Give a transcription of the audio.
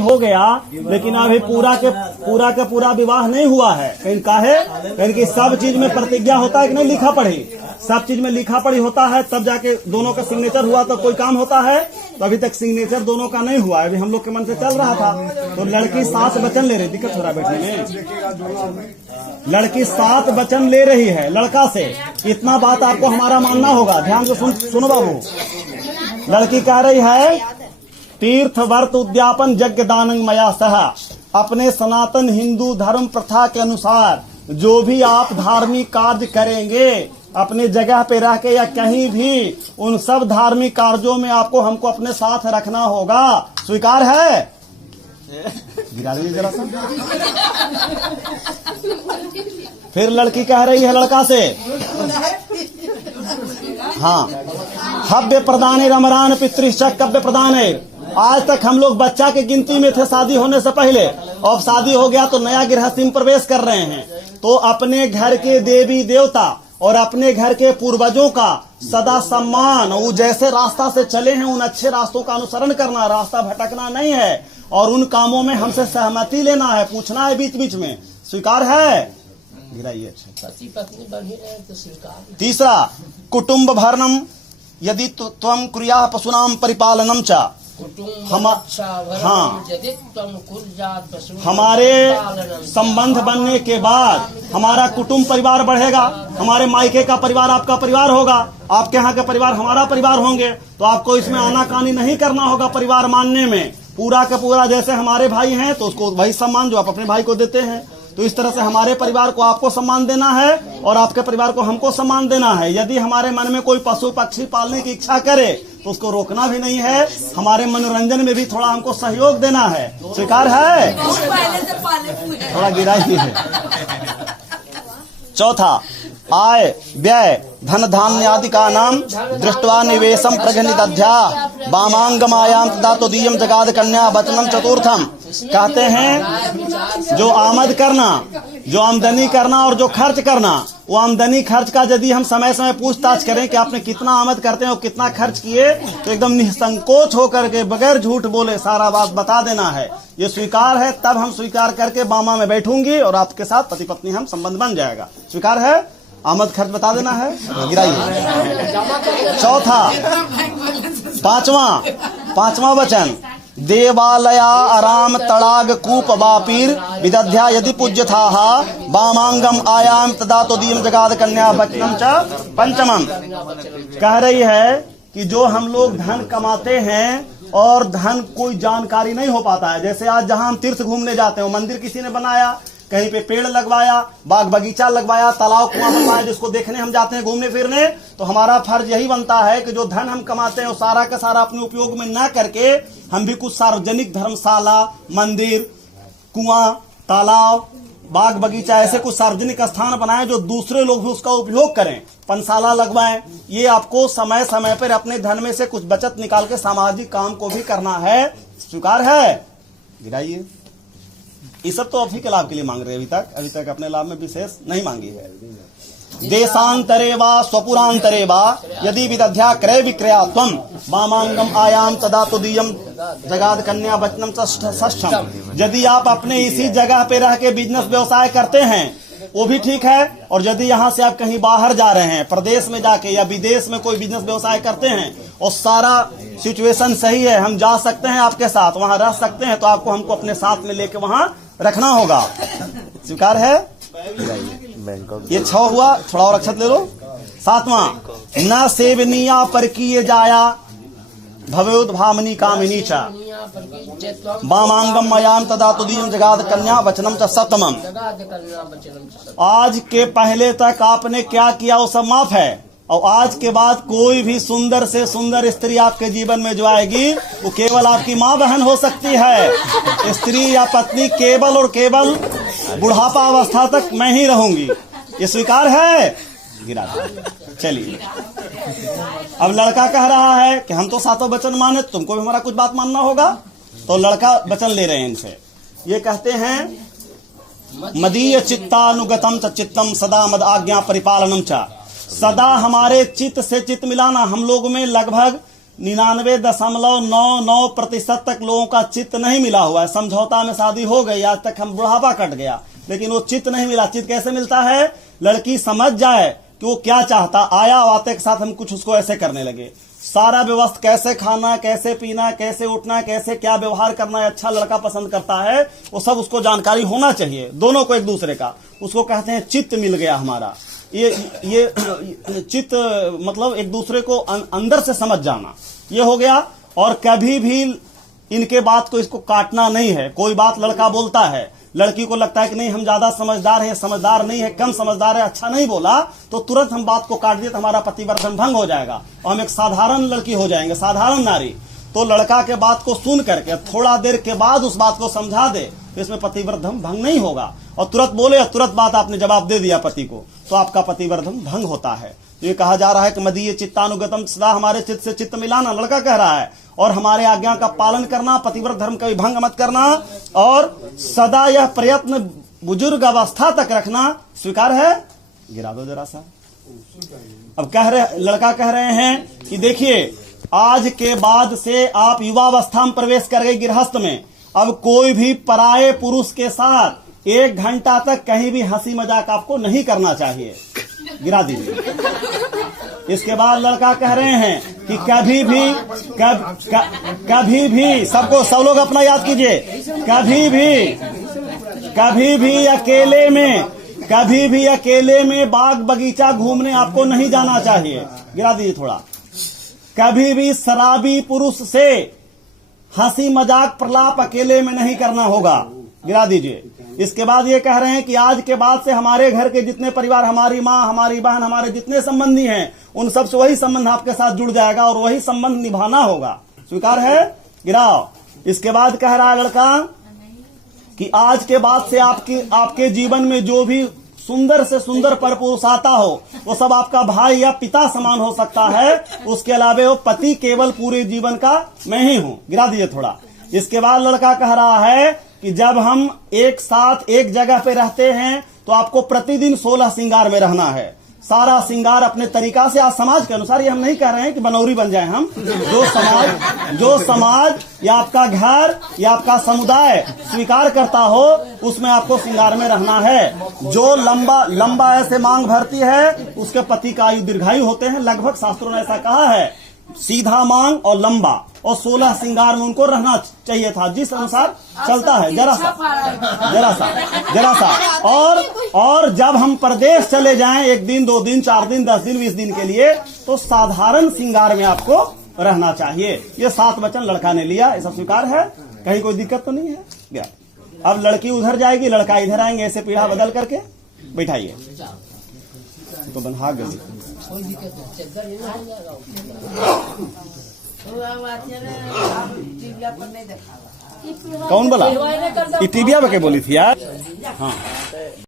हो गया, लेकिन अभी पूरा के पूरा विवाह नहीं हुआ है। कहीं काहे? कहीं कि सब चीज में प्रतिज्ञा होता है कि नहीं, लिखा पढ़ी, सब चीज में लिखा पढ़ी होता है, तब जाके दोनों का सिग्नेचर हुआ तो कोई काम होता है। तो अभी तक सिग्नेचर दोनों का नहीं हुआ है, अभी हम लोग के मन से चल रहा था। तो लड़की 7 वचन ले रही, दिक्कत हो रहा है बैठने में। लड़की 7 वचन ले रही है लड़का से, इतना बात आपको हमारा मानना होगा। ध्यान से सुनो बाबू। लड़की कह रही है तीर्थ वर्त उद्यापन यज्ञ दानंग मया सह, अपने सनातन हिंदू धर्म प्रथा के अनुसार जो भी आप धार्मिक कार्य करेंगे अपने जगह पे रह के या कहीं भी, उन सब धार्मिक कार्यों में आपको हमको अपने साथ रखना होगा। स्वीकार है? गिरा दीजिए जरा सा। फिर लड़की कह रही है लड़का से, हाँ, हव्य प्रदान रमरान पितृश्च कव्य प्रदान। आज तक हम लोग बच्चा के गिनती में थे शादी होने से पहले, अब शादी हो गया तो नया गृहस्थी में प्रवेश कर रहे हैं। तो अपने घर के देवी देवता और अपने घर के पूर्वजों का सदा सम्मान, वो जैसे रास्ता से चले हैं उन अच्छे रास्तों का अनुसरण करना, रास्ता भटकना नहीं है। और उन कामों में हमसे सहमति लेना है, पूछना है बीच बीच में। स्वीकार है? गिराइए। पति पत्नी बने रहे तो स्वीकार। तीसरा, कुटुम्ब भरणम यदि त्वं कुर्याः पशूनां परिपालनम च। हाँ, हमारे संबंध बनने के बाद हमारा कुटुंब परिवार बढ़ेगा, हमारे मायके का परिवार आपका परिवार होगा, आपके यहाँ का परिवार हमारा परिवार होंगे। तो आपको इसमें आनाकानी नहीं करना होगा परिवार मानने में। पूरा का पूरा जैसे हमारे भाई हैं तो उसको वही सम्मान जो आप अपने भाई को देते हैं, तो इस तरह से हमारे परिवार को आपको सम्मान देना है और आपके परिवार को हमको सम्मान देना है। यदि हमारे मन में कोई पशु पक्षी पालने की इच्छा करे तो उसको रोकना भी नहीं है, हमारे मनोरंजन में भी थोड़ा हमको सहयोग देना है। स्वीकार है? थोड़ा गिराई है। चौथा, आय व्यय धन धान्य आदि का नाम दृष्टवा निवेशम प्रजनिदध्या वामांगमायाम तदा तोदीयम जगाद कन्या वचनम चतुर्थम। कहते हैं जो आमद करना, जो आमदनी करना और जो खर्च करना, वो आमदनी खर्च का यदि हम समय समय पूछताछ करें कि आपने कितना आमद करते हैं और कितना खर्च किए, तो एकदम निसंकोच होकर के बगैर झूठ बोले सारा बात बता देना है। ये स्वीकार है? तब हम स्वीकार करके बामा में बैठूंगी और आपके साथ पति पत्नी हम संबंध बन जाएगा। स्वीकार है? आमद खर्च बता देना है, गिराइए। चौथा, पांचवा वचन, देवालया आराम तड़ाग कूप वापीर विदध्या यदि पूज्यथाः वामांगम आयाम तदा तोदीयम जगाद कन्या वचनम च पंचमम। कह रही है कि जो हम लोग धन कमाते हैं और धन कोई जानकारी नहीं हो पाता है। जैसे आज जहां हम तीर्थ घूमने जाते हैं, मंदिर किसी ने बनाया, कहीं पे पेड़ लगवाया, बाग बगीचा लगवाया, तालाब कुआं बनवाया, जिसको देखने हम जाते हैं घूमने फिरने, तो हमारा फर्ज यही बनता है कि जो धन हम कमाते हैं वो सारा का सारा अपने उपयोग में न करके हम भी कुछ सार्वजनिक धर्मशाला, मंदिर, कुआं, तालाब, बाग बगीचा, ऐसे कुछ सार्वजनिक स्थान बनाएं जो दूसरे लोग भी उसका उपयोग करें, पनशाला लगवाएं। ये आपको समय समय पर अपने धन में से कुछ बचत निकाल के सामाजिक काम को भी करना है। स्वीकार है? गिराइए। ये सब तो अभी के लाभ के लिए मांग रहे हैं, अभी तक अपने लाभ में विशेष नहीं मांगी है। देशांतरे वा स्वपुरांतरे वा यदि विदध्या क्रय विक्रया त्वं वामांगम आयाम तदा तोदीयम जगाद कन्या वचनम षष्ठम। यदि आप अपने इसी जगह पे रह के बिजनेस व्यवसाय करते हैं वो भी ठीक है, और यदि यहाँ से आप कहीं बाहर जा रहे हैं, प्रदेश में जाके या विदेश में कोई बिजनेस व्यवसाय करते हैं और सारा सिचुएशन सही है, हम जा सकते हैं आपके साथ, वहाँ रह सकते हैं, तो आपको हमको अपने साथ में लेके वहाँ रखना होगा। स्वीकार है? ये 6 हुआ, थोड़ा और अक्षत ले लो। 7वां, न सेवनीया पर किए जाया भवेद भामनी कामिनी च वामांगम मयाम तदा तोदीयम जगाद कन्या वचनम च सप्तमम। आज के पहले तक आपने क्या किया वो सब माफ है, और आज के बाद कोई भी सुंदर से सुंदर स्त्री आपके जीवन में जो आएगी वो केवल आपकी माँ बहन हो सकती है। स्त्री या पत्नी केवल और केवल बुढ़ापा अवस्था तक मैं ही रहूंगी। ये स्वीकार है? गिरा। चलिए, अब लड़का कह रहा है कि हम तो 7 वचन माने, तुमको भी हमारा कुछ बात मानना होगा। तो लड़का वचन ले रहे हैं इनसे, ये कहते हैं मदीय चित्तानुगतम च चित्तम सदा मद आज्ञा परिपालनम च। सदा हमारे चित्त से चित्त मिलाना। हम लोग में लगभग 99.99% तक लोगों का चित्त नहीं मिला हुआ है। समझौता में शादी हो गई, आज तक हम बुढ़ापा कट गया, लेकिन वो चित्त नहीं मिला। चित्त कैसे मिलता है? लड़की समझ जाए कि वो क्या चाहता, आया आते के साथ हम कुछ उसको ऐसे करने लगे। सारा व्यवस्था, कैसे खाना, कैसे पीना, कैसे उठना, कैसे क्या व्यवहार करना है, अच्छा लड़का पसंद करता है, वो सब उसको जानकारी होना चाहिए, दोनों को एक दूसरे का। उसको कहते हैं चित्त मिल गया हमारा। ये चित्त मतलब एक दूसरे को अंदर से समझ जाना, ये हो गया। और कभी भी इनके बात को, इसको काटना नहीं है। कोई बात लड़का बोलता है, लड़की को लगता है कि नहीं हम ज्यादा समझदार हैं, समझदार नहीं है, कम समझदार है, अच्छा नहीं बोला, तो तुरंत हम बात को काट दिए तो हमारा पतिवर्धन भंग हो जाएगा और हम एक साधारण लड़की हो जाएंगे, साधारण नारी। तो लड़का के बात को सुन करके थोड़ा देर के बाद उस बात को समझा दे तो इसमें पतिवर्धन भंग नहीं होगा। और तुरंत बोले, तुरंत बात आपने जवाब दे दिया पति को, तो आपका पतिवर्धन भंग होता है। ये कहा जा रहा है कि मदीय चित्तानुगतम, सदा हमारे चित्त से चित्त मिलाना, लड़का कह रहा है, और हमारे आज्ञा का पालन करना, पतिव्रत धर्म का भी भंग मत करना, और सदा यह प्रयत्न बुजुर्ग अवस्था तक रखना स्वीकार है। गिरा दो जरा सा। अब लड़का कह रहे हैं कि देखिए, आज के बाद से आप युवावस्था में प्रवेश कर गए, गृहस्थ में। अब कोई भी पराये पुरुष के साथ 1 घंटा तक कहीं भी हंसी मजाक आपको नहीं करना चाहिए। गिरा दीजिए। इसके बाद लड़का कह रहे हैं कि कभी भी सबको, सब लोग अपना याद कीजिए, कभी भी अकेले में बाग बगीचा घूमने आपको नहीं जाना चाहिए। गिरा दीजिए थोड़ा। कभी भी शराबी पुरुष से हंसी मजाक प्रलाप अकेले में नहीं करना होगा। गिरा दीजिए। इसके बाद ये कह रहे हैं कि आज के बाद से हमारे घर के जितने परिवार, हमारी माँ, हमारी बहन, हमारे जितने संबंधी हैं, उन सब से वही संबंध आपके साथ जुड़ जाएगा और वही संबंध निभाना होगा। स्वीकार है? गिराओ। इसके बाद कह रहा है लड़का कि आज के बाद से आपके जीवन में जो भी सुंदर से सुंदर परपुरुष आता हो, वो सब आपका भाई या पिता समान हो सकता है। उसके अलावा वो पति केवल पूरे जीवन का मैं ही हूं। गिरा दीजिए थोड़ा। इसके बाद लड़का कह रहा है कि जब हम एक साथ एक जगह पे रहते हैं तो आपको प्रतिदिन 16 श्रृंगार में रहना है। सारा श्रृंगार अपने तरीका से, आज समाज के अनुसार, ये हम नहीं कह रहे हैं कि बनौरी बन जाए हम, जो समाज या आपका घर या आपका समुदाय स्वीकार करता हो उसमें आपको श्रृंगार में रहना है। जो लंबा ऐसे मांग भरती है उसके पति का आयु दीर्घायु होते हैं। लगभग शास्त्रों ने ऐसा कहा है, सीधा मांग और लंबा, और 16 श्रृंगार में उनको रहना चाहिए था, जिस अनुसार चलता है। जरा सा। और जब हम प्रदेश चले जाएं 1 दिन, 2 दिन, 4 दिन, 10 दिन, 20 दिन के लिए, तो साधारण श्रृंगार में आपको रहना चाहिए। ये 7 वचन लड़का ने लिया। ऐसा स्वीकार है? कहीं कोई दिक्कत तो नहीं है? अब लड़की उधर जाएगी, लड़का इधर आएंगे, ऐसे पीढ़ा बदल करके बैठाइए तो बंधा गई। कौन बोला? टीविया पे बोली थी यार। हाँ।